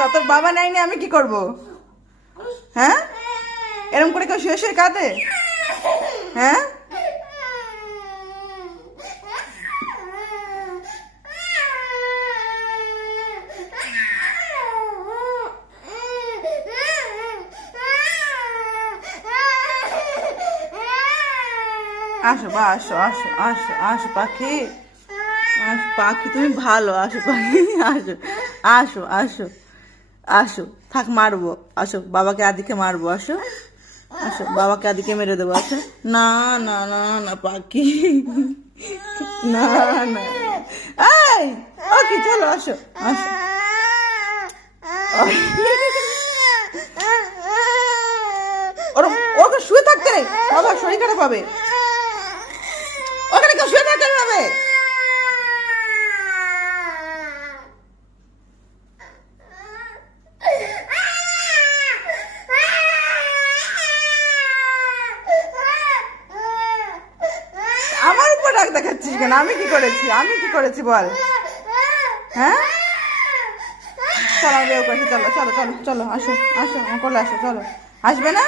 তা তোর বাবা নেয়নি, আমি কি করব? হ্যাঁ, এরকম করে কেউ শুয়ে শুয়ে কাঁদে? হ্যাঁ, আসো বা, আসো আসো আসো আসো পাখি, আসো পাখি, তুমি ভালো, আসো পাখি, আসো আসো আসো আসো, থাক মারবো, আসো বাবাকে আদিকে মারবো, আসো আসো, বাবাকে আদিকে মেরে দেবো, আসো। না না না না পাখি, না না, এই ওকে চলো, আসো আসো। ওরকম ওকে শুয়ে থাকতে নেই, বাবা শরীর খারাপ হবে, ওখানে কেউ শুয়ে থাকতে হবে। আমার উপর রাগ দেখাচ্ছিস কেন? আমি কি করেছি? আমি কি করেছি বল? হ্যাঁ, চলো আমি বের করছি, চলো চলো চলো চলো, আসো আসো আমার কোলে আসো, চলো। আসবে না?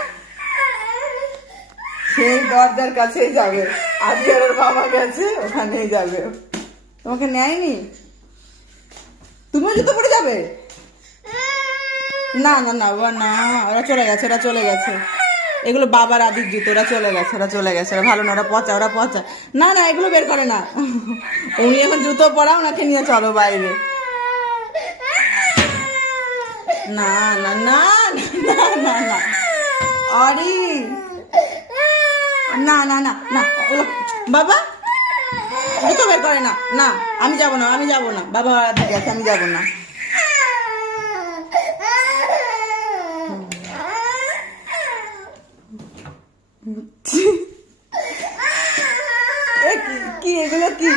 সেই দরজার কাছেই যাবে, আজকে ওর বাবা গেছে, ওখানেই যাবে। তোমাকে নেয়নি? তুমিও জুতো পরে যাবে? না না না বাবা না, ওরা চলে গেছে, ওরা চলে গেছে, এগুলো বাবার আদির জুতো, ওরা চলে গেছে, ওরা চলে গেছে, ওরা ভালো না, ওরা পচা, ওরা পচা। না না, এগুলো বের করে না, উনি এখন জুতো পরা, ওনাকে নিয়ে চলো বাইরে। না না না না না না, আরে না না না না, ওগুলো বাবা জুতো বের করে না, না আমি যাবো না, আমি যাবো না, বাবা আদির গেছে, আমি যাবো না। কি এগুলো কি?